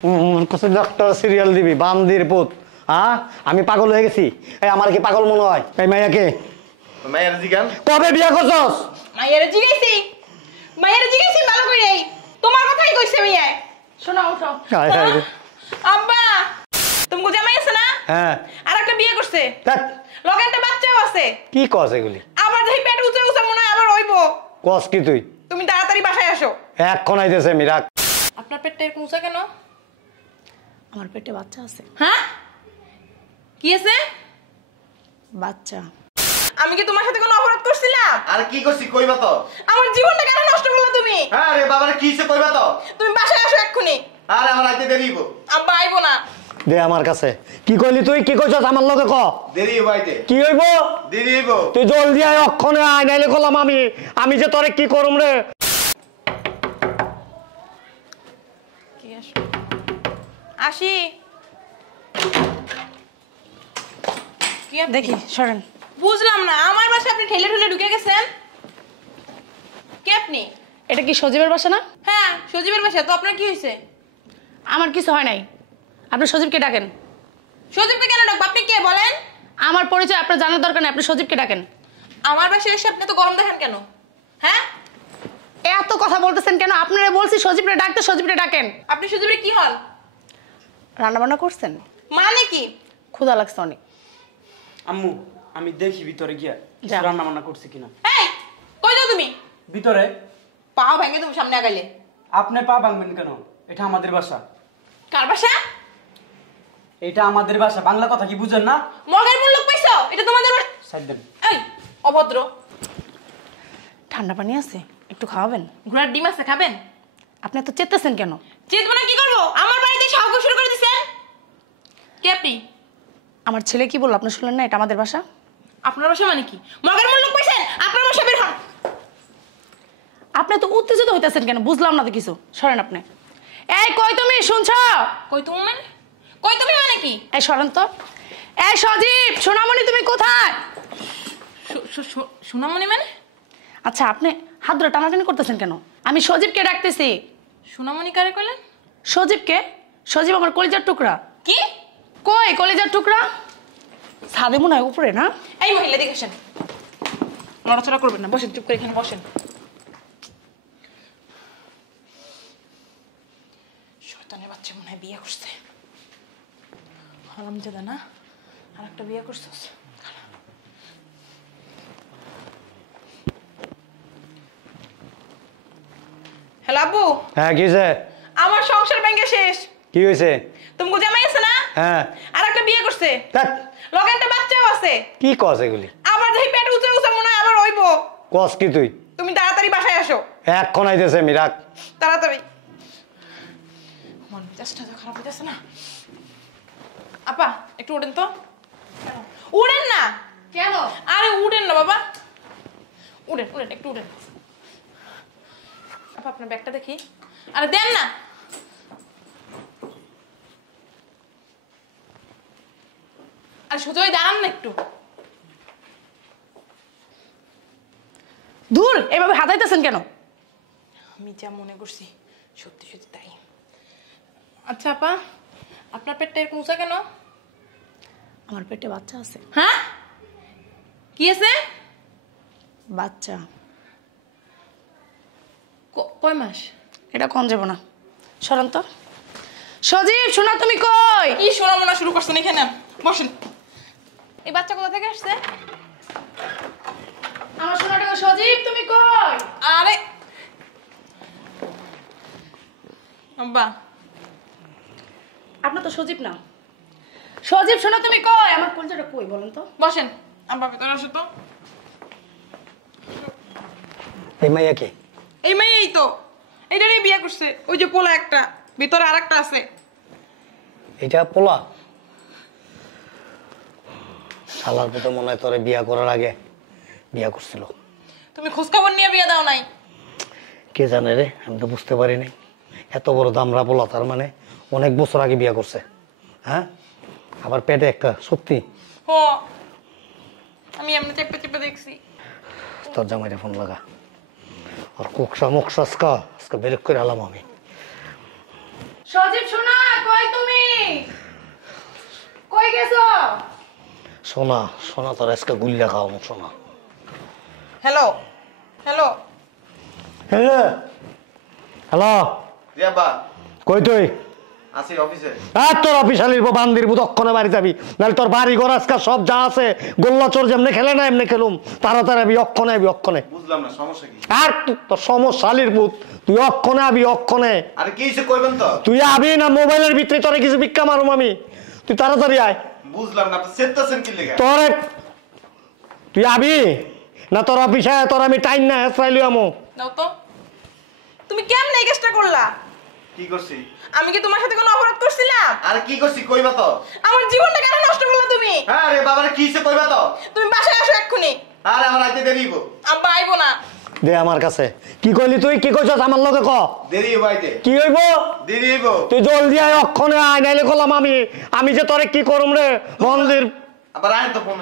Doctor serial দিবি বান্দির পুত। হ্যাঁ আমি পাগল হয়ে গেছি। এই আমার কি পাগল মনে হয়? এই মাইয়াকে মাইয়ার জিগান কবে বিয়া করছস? মাইয়ারে জিগাইছি ভালো করে। তোমার কথাই কইছে মাইয়া। শোনো উঠো। হায় হায় রে। আব্বা তুমি জামাই আছে না? হ্যাঁ আরেকটা বিয়ে করছে। ধ্যাৎ, লগে একটা বাচ্চাও আছে। কি কস এগুলি? আবার দেখি পেট উঁচু উঁচু মনে হয় আবার হইবো। কস কি তুই? তুমি তাড়াতাড়ি বাসায় আসো। এক্ষণ আইতেছে আমি রাখ। আপনার পেটটা এরকম উঁচা কেন? আমার পেটে বাচ্চা আছে। হ্যাঁ কি আছে? বাচ্চা। আমি কি তোমার সাথে কোনো অপরাধ করছিলাম? আর কি করছি কইবা তো? আমার জীবনটা কেন নষ্ট করলা তুমি? হ্যাঁ রে বাবারে কি হইছে কইবা তো? তুমি বাসায় আসো এক্ষুনি। আরে আমার আইতে দেরি হইবো। আব্বা আইবো না। দে আমার কাছে। কি কইলি তুই? কি কইছস আমার লগে ক? দেরি হইবো আইতে। কি হইব? দেরি হইবো। তুই জলদি আয়, অক্ষণে আয়, নাইলে কলাম আমি যে তোরে কি করুম রে। কি আসো? আসি। কি আপনি? দেখি সরেন। বুঝলাম না, আমার বাসায় আপনি ঠেলে ঠেলে ঢুকে গেছেন। কে আপনি? এটা কি সজীবের বাসা না? হ্যাঁ সজীবের বাসা। তো আপনার কি হয়েছে? আমার কিছু হয় নাই। আপনি সজীবকে ডাকেন। সজীবকে কেন ডাকবো? আপনি কে বলেন? আমার পরিচয় আপনার জানার দরকার নেই, আপনি সজীবকে ডাকেন। আমার বাসায় এসে আপনি তো গরম দেখেন কেন? হ্যাঁ এত কথা বলতেছেন কেন? আপনারা বলছি সজীবকে ডাকতে, সজীবকে ডাকেন। আপনি সজীবের কি হল? রান্না বান্না করছেন? মানে কি? ক্ষুধা লাগছে অনেক। আম্মু আমি দেখি ভিতরে গিয়া যা। রান্না বান্না করছি কিনা। এই কই যাও তুমি? ভিতরে পাও ভেঙে তুমি সামনে আগাইলে। আপনি পা ভাঙবেন কেন? এটা আমাদের বাসা। কার বাসা? এটা আমাদের বাসা। বাংলা কথা কি বুঝেন না? মগের মূল লোক পাইছো? এটা তোমাদের সাইড দেন। এই অভদ্র। ঠান্ডা পানি আছে, একটু খাওয়াবেন? ঘোড়ার ডিম আছে, খাবেন? আপনি এত চেতেছেন কেন? চেতবো না কি করবো? আমার বাড়িতে সাহায্য শুরু করে দিছেন। কে আপনি? আমার ছেলে কি বললো আপনি শুনলেন না? এটা আমাদের বাসা। আপনার বাসা মানে কি? মগের মূল লোক পাইছেন? আপনার বাসা বের হন। আপনি তো উত্তেজিত হইতেছেন কেন? বুঝলাম না তো কিছু। সরেন আপনি। এই কই তুমি? শুনছ? কই তুমি মানে? কই তুমি মানে কি? এই সরেন তো। এই সজীব, সোনামণি তুমি কোথায়? সোনামণি মানে? আচ্ছা আপনি হাত ধরে টানাটানি করতেছেন কেন? আমি সজীবকে ডাকতেছি। সোনামণি কারে কইলেন? সজীবকে? সজীব আমার কলিজার টুকরা। কি? কই কলিজার টুকরা? ছাদে মনে হয় উপরে না? এই মহিলা দেখে আসেন। নড়াচড়া করবেন না, বসেন চুপ করে এখানে বসেন। শয়তানের বাচ্চা মনে হয় বিয়ে করছে। হারামজাদা না? আর একটা বিয়ে করছস? হ্যালো আব্বু। হ্যাঁ কি হয়েছে? আমার সংসার ভেঙে শেষ। কি হয়েছে? তুমি জামাই আছে না? হ্যাঁ আর একটা বিয়ে করছে। ধ্যাৎ, লগে একটা বাচ্চাও আছে। কি কস এগুলি? আবার দেখি পেট উঁচু উঁচু মনে হয় আবার হইবো। কস কি তুই? তুমি তাড়াতাড়ি বাসায় আসো। এক্ষণ আইতেছে আমি রাখ। তাড়াতাড়ি। মন মেজাজটা তো খারাপ হইতেছে না। আপা একটু উঠেন তো। উঠেন না। কেন? আরে উঠেন না বাবা। উঠেন উঠেন একটু উঠেন। আপা আপনার ব্যাগটা দেখি। আরে দেন না। আরে সোজা হয়ে দাঁড়ান না একটু। দূর, এভাবে হাতাইতেছেন কেন? আমি যা মনে করছি সত্যি সত্যি তাই। আচ্ছা আপা আপনার পেটটা এরকম উঁচা কেন? আমার পেটে বাচ্চা আছে। হ্যাঁ কি আছে? বাচ্চা। কয় মাস? এটা কোন যাব না। সরেন তো। সজীব শোনা তুমি কই? কি শোনাবো না শুরু করছেন এখানে? বসেন। এই বাচ্চা কোথা থেকে আসছে? আমার সোনাটা সজীব তুমি কই? আরে আব্বা আপনার তো সজীব না। সজীব শোনা তুমি কই? আমার কলজাটা কই বলেন তো? বসেন। আব্বা ভেতরে আসো তো। এই মাইয়াকে এই মেয়ে এই তো এইটারই বিয়ে করছে। ওই যে পোলা একটা, ভিতরে আরেকটা আছে। এটা পোলা? শালার পুতে মনে হয় তোরে বিয়া করার আগে বিয়া করছিল। তুমি খোঁজ খবর নিয়ে বিয়ে দাও নাই? কে জানে রে, আমি তো বুঝতে পারিনি। এত বড় দামরা পোলা, তার মানে অনেক বছর আগে বিয়া করছে। হ্যাঁ আবার পেটে একটা। সত্যি? ও আমি এমনি চেপে চেপে দেখছি। তোর জামাইরে ফোন লাগা। আর কোকসা মোকসা আজকা বেরেক করে আলাম আমি। সজীব শোনা, কই তুমি? কই গেছো? সোনা সোনা তোর আজকে গুল্লা খাওয়াবো সোনা। হ্যালো হ্যালো হ্যালো হ্যালো, জি আব্বা কই তুই? আছি অফিসে। আর তোর অফিসালির বান্দির বুধ অক্ষণে বাড়ি যাবি, নাহলে তোর বাড়ি ঘর আজকাল সব যা আছে গোল্লা চোর যেমনি খেলে না এমনি খেলুম। তাড়াতাড়ি আবি, অক্ষণে আবি, অক্ষণে। বুঝলাম না সমস্যা কি? আর তোর সমস্যালির বুধ, তুই অক্ষণে আবি, অক্ষণে। আরে কি হইছে কইবেন তো? তুই আবি না মোবাইলের ভিতরে তোরে কিছু ভিক্ষা মারুম আমি, তুই তাড়াতাড়ি আয়। বুঝলাম না আপনি সেটতাছেন কি লেগে? তোরে তুই আবি না তোর অফিসে তোর আমি টাইম না হেসরাইলি আমো। দাও তো। তুমি কেমন এই কাজটা করলা? কি করছি? আমি কি তোমার সাথে কোনো অপরাধ করছিলাম? আরে কি করছি কইবা তো? আমার জীবনটা কেন নষ্ট করলা তুমি? আরে বাবারে কি হইছে কইবা তো? তুমি বাসায় আসো এক্ষুনি। আরে আমার আইতে দেরি হইব। আব্বা আইবো না। দে আমার কাছে। কি কইলি তুই? কি কইছস আমার লগে ক? দেরি হইব আইতে। কি হইব? দেরি হইব। তুই জলদি আয়, অক্ষণে আয়, নাইলে কলাম আমি যে তোরে কি করুম রে মন্দির। আবার আইন তো ফোন।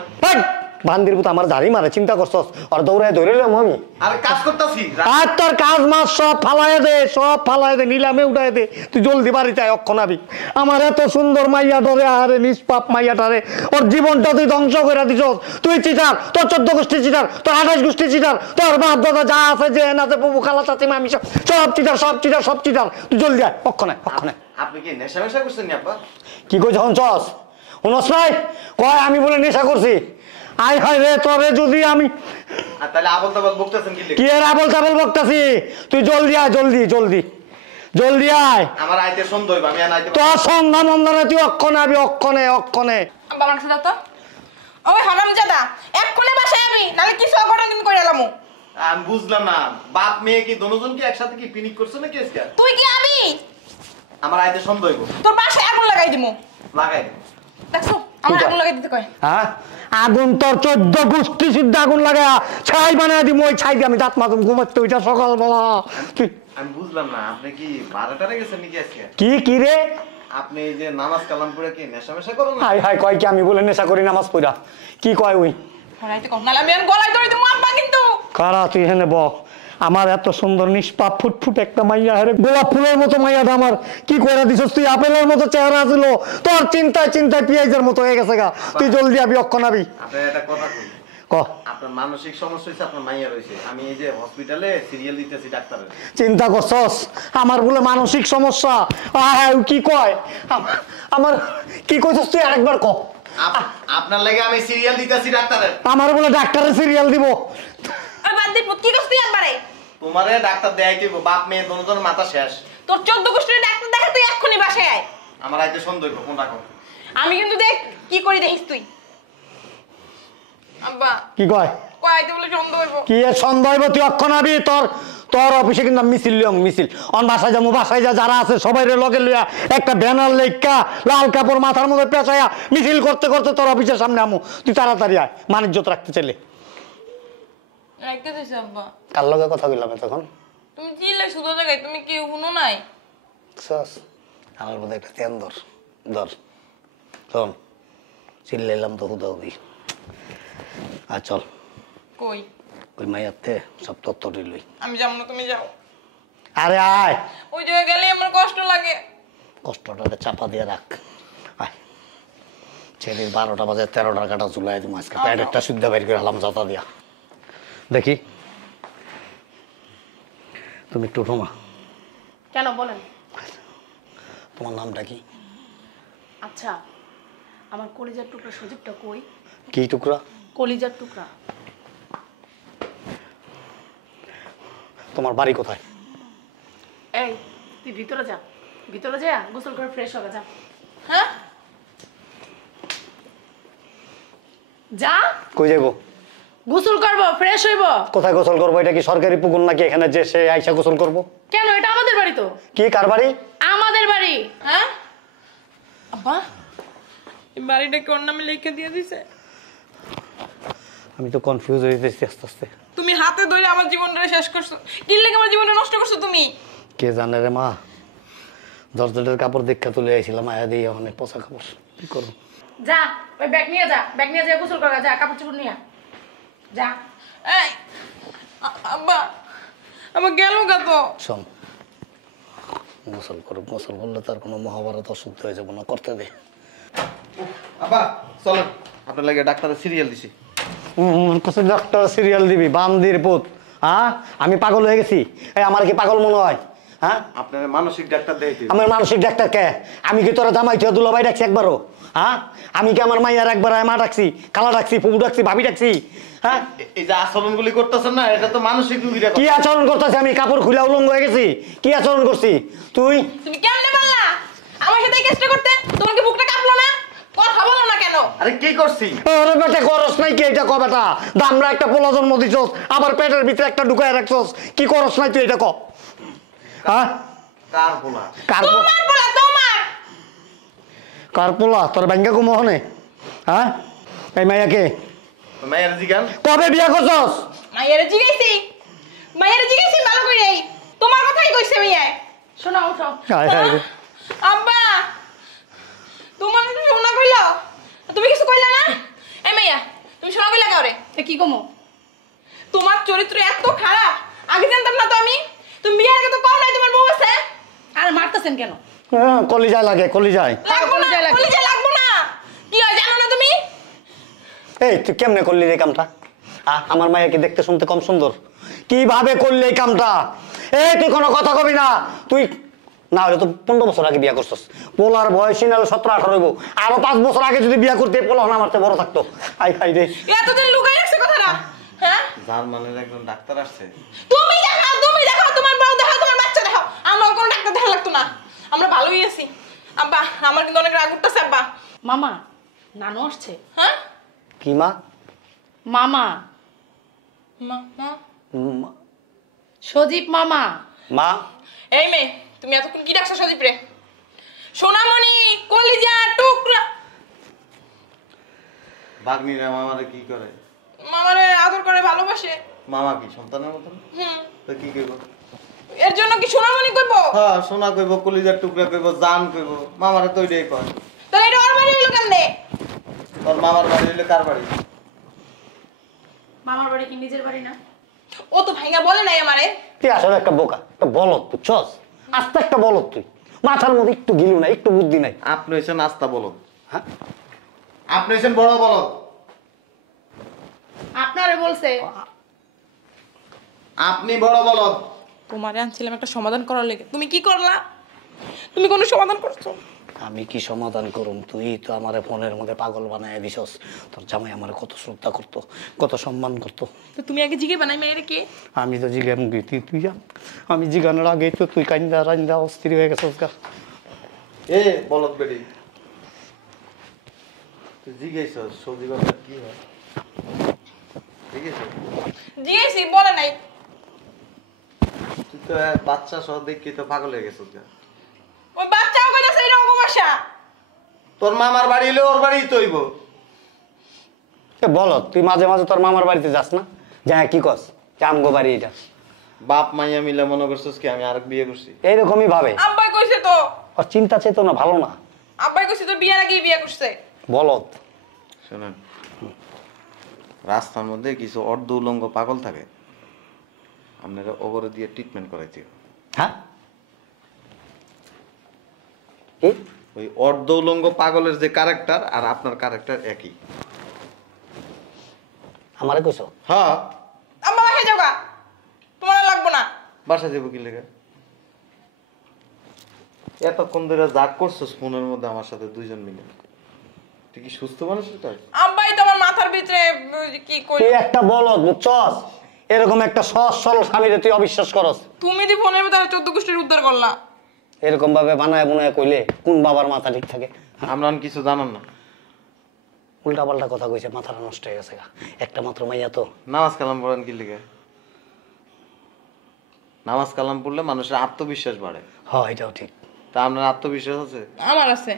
বান্দির পুত আমার দাড়ি মারে, চিন্তা করছস? আর দৌড়ায় ধরে লম আমি। আরে কাজ করতাছি। আর তোর কাজ মাস সব ফালায় দে, সব ফালায় দে, নিলামে উঠায় দে। তুই জলদি বাড়িতে আয়, অক্ষণ আবি। আমার এত সুন্দর মাইয়া ডরে, আরে নিষ্পাপ মাইয়াটারে ওর জীবনটা তুই ধ্বংস করে দিছস। তুই চিটার, তোর 14 গোষ্ঠী চিটার, তোর 28 গোষ্ঠী চিটার, তোর বাপ দাদা যা আছে যে না আছে বুবু খালা চাচি মামি সব চিটার, সব চিটার, সব চিটার। তুই জলদি আয়, অক্ষণে, অক্ষণে। আপনি কি নেশা মেশা করছেন নি আব্বা? কি কইছ হনছস? শুনস নাই? কয় আমি বলে নেশা করছি। আয় হায় রে, তবে যদি আমি আর তাহলে আবল তাবল বকতেছেন কি লেগে? কি এর আবল তাবল বকতাছি? তুই জলদি আয়, জলদি জলদি জলদি আয়। আমার আইতে সন্দেহ হইব, আমি আর আইতে পারবো না। তোর সন্ধ্যা মন্দানে তুই অক্ষণে আবি, অক্ষণে, অক্ষণে। আব্বা আমার কাছে দাও তো। ওই হারামজাদা, এক্ষুনি বাসায় আবি, নালে কিছু অঘটন কিন্তু কইরা লামু। আমি বুঝলাম না, বাপ মেয়ে কি দুজন কি একসাথে কি পিনিক করছে নাকি আজকে? তুই কি আবি? আমার আইতে সন্দেহ হইব। তোর বাসায় আগুন লাগাই দিমু। লাগাই। দেখছো আমার আগুন লাগাই দিতে কয়। হ্যাঁ, আগুন তোর 14 গোষ্ঠী সিদ্ধ আগুন লাগা ছাই বানায় দিব। ওই ছাই দিয়ে আমি দাঁত মাতুম ঘুমাতে ওইটা সকালবেলা। তুই আমি বুঝলাম না, আপনি কি 12টারে গেছেন নাকি আজকে? কি রে? আপনি এই যে নামাজ কালাম পড়ে কি নেশা মেশা করেন না? হাই হাই, কয় কি আমি বলে নেশা করি নামাজ পড়া? কি কয় ওই? হরাইতে কম, নালে আমি আর গলায় ধরে দিমু আব্বা কিন্তু। কারা তুই হেনে ব? আমার এত সুন্দর নিষ্পাপ ফুটফুট একটা মাইয়া, হেরে গোলাপ ফুলের মতো মাইয়াটা আমার কি করে দিছস তুই? আপেলের মতো চেহারা ছিল, তোর চিন্তায় চিন্তায় পেঁয়াজের মতো হয়ে গেছে গা। তুই জলদি আবি, অক্ষণ আবি। আপনি একটা কথা কই, ক। আপনার মানসিক সমস্যা হইছে, আপনার মাইয়া রইছে। আমি এই যে হসপিটালে সিরিয়াল দিতেছি ডাক্তারের। চিন্তা করছস আমার বলে মানসিক সমস্যা? হ্যাঁ, কি কয়? আমার কি কইছস তুই? আরেকবার ক। আপনার লাগে আমি সিরিয়াল দিতেছি ডাক্তারের। আমার বলে ডাক্তারের সিরিয়াল দিব? ওই বান্দির পুত কি করছিস একবারে? তোমারে ডাক্তার দেখাই দিব, বাপ মেয়ে দুজন মাথা শেষ। তোর 14 গোষ্ঠীর ডাক্তার দেখা, তুই এক্ষুনি বাসায় আয়। আমার আইতে সন্দেহ হইব, ফোন রাখো। আমি কিন্তু দেখ কি করি দেখিস তুই। আব্বা কি কয়? কয় আইতে বলে সন্দেহ হইব। কি এর সন্দেহ হইব? তুই অক্ষণ আবি। তোর অফিসে কিন্তু মিছিল লিয়ং, মিছিল অন বাসায় যাবো। বাসায় যারা আছে সবাই লগে লইয়া একটা ব্যানার লেখা লাল কাপড় মাথার মধ্যে পেঁচাইয়া মিছিল করতে করতে তোর অফিসের সামনে আমু। তুই তাড়াতাড়ি আয়, মানিজ্যত রাখতে চাইলে। রাখতে দিছ আব্বা? কার লগে কথা কইলাম তখন? তুমি চিল্লাই শুধু জায়গায়, তুমি কি শুনো নাই? আমার বোধ একটা তেন ধর ধর শোন, চিল্লাইলাম তো হুদাহুদি। আর চল কই? ওই মাইয়াতে সব তথ্য লই। আমি যাবো না, তুমি যাও। আরে আয়, ওই জায়গায় গেলে আমার কষ্ট লাগে। কষ্টটাকে চাপা দিয়ে রাখ। আয়, ছেলের 12টা বাজে 13টার কাটা চুলাই তুমি আজকে প্যাডেরটা শুদ্ধ বের করে হলাম যাতা দিয়া। দেখি তুমি একটু উঠো। কেন বলেন? তোমার নামটা কি? আচ্ছা, আমার কলিজার টুকরা সজীবটা কই? কি টুকরা? কলিজার টুকরা। তোমার বাড়ি কোথায়? এই তুই ভিতরে যা, ভিতরে যা গোসল করে ফ্রেশ হয়ে যা। হ্যাঁ যা। কই যাইবো? গোসল করব, ফ্রেশ হইব। কোথায় গোসল করবো? এটা কি সরকারি পুকুর নাকি এখানে যে সে আইসা গোসল করবো? কেন? এটা আমাদের বাড়ি তো। কি কার বাড়ি? আমাদের বাড়ি। হ্যাঁ আব্বা, এই বাড়িটা কোন নামে লিখে দিয়ে দিছে? আমি তো কনফিউজ হয়ে যাচ্ছি আস্তে আস্তে। তুমি হাতে ধরে আমার জীবনটা শেষ করছো। কি লাগে আমার জীবনটা নষ্ট করছো তুমি? কে জানে রে মা, জর্জেটের কাপড় দেখা তুলে আইছিলাম, আয়া দিয়ে অনেক পচা কাপড়। কি করবো? যা, ওই ব্যাগ নিয়ে যা, ব্যাগ নিয়ে যা গোসল করা, যা কাপড় চোপড় নিয়ে যা। এই আব্বা, আমার গেল গা তো। শোন, গোসল করুক, গোসল করলে তার কোনো মহাভারত অশুদ্ধ হয়ে যাবো না, করতে দে। আব্বা চলেন, আপনার লাগে ডাক্তারের সিরিয়াল দিছি। কিছু ডাক্তার সিরিয়াল দিবি বান্দির পুত। হ্যাঁ, আমি পাগল হয়ে গেছি? এই আমার কি পাগল মনে হয়? হ্যাঁ, আপনার মানসিক ডাক্তার দেখি। আমার মানসিক ডাক্তার কে? আমি কি তোরা জামাই থেকে দুলাভাই ডাকছি একবারও? হ্যাঁ, আমি কি আমার মাইয়ার একবার মা ডাকছি, খালা ডাকছি, ফুবু ডাকছি, ভাবি ডাকছি? হ্যাঁ, এই যে আচরণগুলি করতেছেন না, এটা তো মানসিক রোগীরা কি আচরণ করতেছি? আমি কাপড় খুলে উলঙ্গ হয়ে গেছি? কি আচরণ করছি? তুই তুমি কেমনে পারলা আমার সাথে এই কাজটা করতে? তোমার কি বুকটা কাঁপলো না? কথা বলো না কেন? আরে কি করছি? ওরে বেটা করস নাই কি? এটা ক বেটা, দামরা একটা পোলা জন্ম দিছস, আবার পেটের ভিতরে একটা ঢুকায় রাখছস, কি করস নাই তুই? এটা ক। হ্যাঁ, কার বলা? কার তোমার বলা তোমার। কার পোলা? তোর ব্যাংকে কুমোহনে? হ্যাঁ, এই মাইয়াকে মায়ের জিগান। কবে বিয়া করছস? মাইয়ারে জিগাইছি ভালো করে। তোমার কথাই কইছে মাইয়া। শোনা উঠো। হায় হায় রে। আব্বা তোমার শোনা কইলো, তুমি কিছু কইলা না? এ মাইয়া তুমি শোনা কইলা কারে? এ কি কমো? তোমার চরিত্র এত খারাপ, আগে জানতাম না তো আমি। তুমি বিয়ের আগে তো কম নাই তোমার বউ আছে। আর মারতেছেন কেন? হ্যাঁ, কলিজায় লাগে, কলিজায়। লাগবো না, কলিজায় লাগবে। কলিজায় লাগবো না। কি হয় জানো না তুমি? এই তুই কেমনে করলি রে কামটা? আমার মায়াকে দেখতে শুনতে কম সুন্দর? কিভাবে করলি এই কামটা? এই তুই কোনো কথা কবি না। তুই না হলে তো 15 বছর আগে বিয়া করছস। পোলার বয়স না হলে 17-18 হইব। আরো 5 বছর আগে যদি বিয়া করতে, পোলা না আমার চেয়ে বড় থাকতো। আই হাই রে। এতদিন লুকাই রাখছে কথাটা। হ্যাঁ, জার্মানির একজন ডাক্তার আসছে। তুমি দেখাও তোমার বউ দেখাও, তোমার বাচ্চা দেখাও। আমরা কোনো ডাক্তার দেখা লাগতো না, আমরা ভালোই আছি। আব্বা আমার কিন্তু অনেক রাগ উঠতেছে। আব্বা মামা, নানু আসছে। হ্যাঁ, কি মা? মামা, মা মা মা- সজীব মামা। মা এই মেয়ে, তুমি এতক্ষণ কি ডাকছো সজীব রে? সোনামণি, কলিজা টুকরা। বাগনিরা মামারে কি করে? মামারে আদর করে ভালোবাসে। মামা কি সন্তানের মতন? হুম, তো কি কইব? এর জন্য কি সোনামণি কইবো? হ্যাঁ, সোনা কইব, কলিজার টুকরা কইব, জান কইব। মামারে তো ওইটাই কয়। তাহলে এটা ওর বাড়ি হইলো কেমনে? তোর মামার বাড়ি হইলে কার বাড়ি? মামার বাড়ি কি নিজের বাড়ি না? ও তো ভাইঙ্গা বলে নাই আমারে। তুই আসলে একটা বোকা, একটা বলদ, বুঝছস? আস্তে একটা বলদ তুই। মাথার মধ্যে একটু গিলু নাই, একটু বুদ্ধি নাই। আপনি হইছেন আস্তা বলদ। হ্যাঁ, আপনি হইছেন বড় বলদ। আপনারে বলছে। আপনি বড় বলদ। তোমারে আনছিলাম একটা সমাধান করার লেগে, তুমি কি করলা? তুমি কোনো সমাধান করছো? আমি কি সমাধান করুম? তুই তো আমার ফোনের মধ্যে পাগল বানায় দিছস। তোর জামাই আমার কত শ্রদ্ধা করতো, কত সম্মান করতো। তো তুমি আগে জিগে বানাই মেয়েরে কে? আমি তো জিগাম তুই তুই জান। আমি জিগানোর আগে তো তুই কান্দা রান্দা অস্থির হয়ে গেছস গা। এ বলদ বেটি, তুই জিজ্ঞেস সবজি কথা কি হয়? জিজ্ঞেস জিগেছি বলে নাই। তুই তো বাচ্চা সহ দেখি তো পাগল হয়ে গেছিস গা। ওই বাচ্চাও কইতাছে এটা অপভাষা। তোর মামার বাড়ি হইলে ওর বাড়িই তো হইব। বল, তুই মাঝে মাঝে তোর মামার বাড়িতে যাস না? যা কি কস আমগো বাড়ি এটা? বাপ মাইয়া মিলে মনে করছিস কি আমি আরেক বিয়ে করছি? এইরকমই ভাবে। আব্বাই কইছে তো, ওর চিন্তা চেতনা ভালো না। আব্বাই কইছে তো বিয়ের আগেই বিয়ে করছে। বলত। শোনেন, রাস্তার মধ্যে কিছু অর্ধ উলঙ্গ পাগল থাকে, আপনারা ওগরে দিয়ে ট্রিটমেন্ট করাইতে। হ্যাঁ, কি? ওই অর্ধ উলঙ্গ পাগলের যে ক্যারেক্টার আর আপনার ক্যারেক্টার একই। আমারে কইছো? হ্যাঁ, আম্মা বাসায় যাবা, তোমার আর লাগবো না। বাসা যাবো কি লেগে? এতক্ষণ ধরে যা করছিস ফোনের মধ্যে আমার সাথে দুইজন মিলে, তুই কি সুস্থ মানুষ? আব্বাই তো আমার মাথার ভিতরে কি কই। তুই একটা বলত, বুঝছস? এরকম একটা সহজ সরল স্বামীরে তুই অবিশ্বাস করস? তুমি দি ফোনের ভিতরে 14 গোষ্ঠীর উদ্ধার করলা। এরকম ভাবে বানায় বুনায় কইলে কোন বাবার মাথা ঠিক থাকে? আমরা কিছু জানান না। উল্টা পাল্টা কথা কইছে, মাথাটা নষ্ট হয়ে গেছে গা। একটা মাত্র মাইয়া তো। নামাজ কালাম পড়েন কি লেগে? নামাজ কালাম পড়লে মানুষের আত্মবিশ্বাস বাড়ে। হ্যাঁ, এটাও ঠিক। তা আপনার আত্মবিশ্বাস আছে? আমার আছে,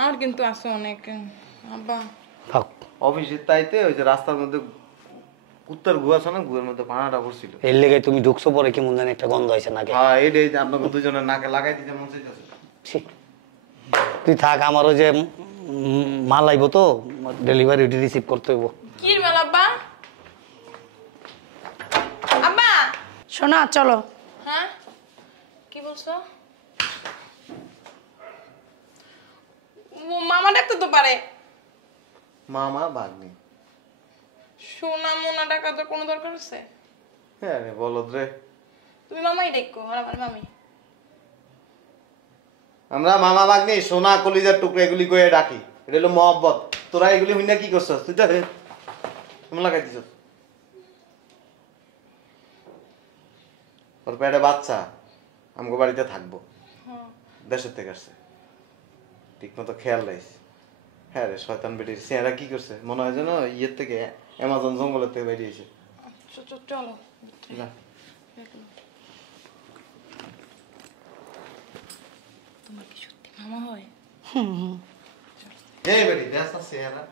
আমার কিন্তু আছে অনেক। আব্বা থাক। অফিসের তাইতে ওই যে রাস্তার মধ্যে কুত্তার গু আছে না, গুয়ের মধ্যে পানাটা পড়ছিল। এর লেগে তুমি ঢুকছো পরে কেমন জানি একটা গন্ধ হয়েছে নাকি? হ্যাঁ, এইটাই আপনাকে দুজনের নাকে লাগাই দিতে মন চাইতেছে। ছি। তুই থাক, আমার ওই যে মাল আইব তো, ডেলিভারি রিসিভ করতে হইব। কি বল আব্বা? আব্বা শোনা চলো। হ্যাঁ কি বলছো? ডাকতে তো পারে। মামা ভাগ্নি। সোনা মোনা ডাকা তো কোনো দরকার আছে? হ্যাঁ রে বলদ রে। তুমি মামাই ডাকো, আর আমার মামি। আমরা মামা ভাগ্নি সোনা কলিজার টুকরা এগুলি কয়ে ডাকি, এটা হলো মহব্বত। তোরা এগুলি হইনা কি করছস? তুই তো তুমি লাগাই দিছস। তোর পেটে বাচ্চা আমগো বাড়িতে থাকবো, দেশের থেকে আসছে, ঠিক মতো খেয়াল রাখিস। হ্যাঁ রে শয়তান বেটির চেহারা কি করছে মনে হয় যেন ইয়ের থেকে অ্যামাজন জঙ্গলের থেকে বেরিয়েছে। চলো। না তোমার কি সত্যি মামা হয়? এই বেটি দেখ না চেহারা,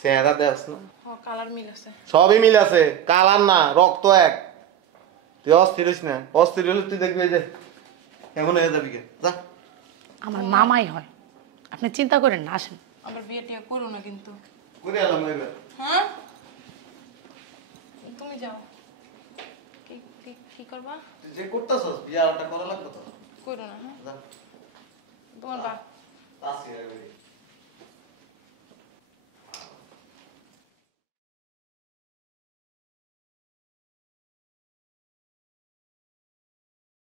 চেহারা দেখ না, কালার মিল আছে। সবই মিল আছে, কালার না রক্ত এক। তুই অস্থির হইস না, অস্থির হলে তুই দেখবি এই যে কেমন হয়ে যাবি কে। যা আমার মামাই হয়, আপনি চিন্তা করেন না, আসেন। আবার বিয়ে টিয়া করো না কিন্তু। করে এলাম এবার। হ্যাঁ তুমি যাও। কি কি কি করবা? তুই যে করতেছস বিয়াটা করা লাগবে তো। করো না। হ্যাঁ যা তোমার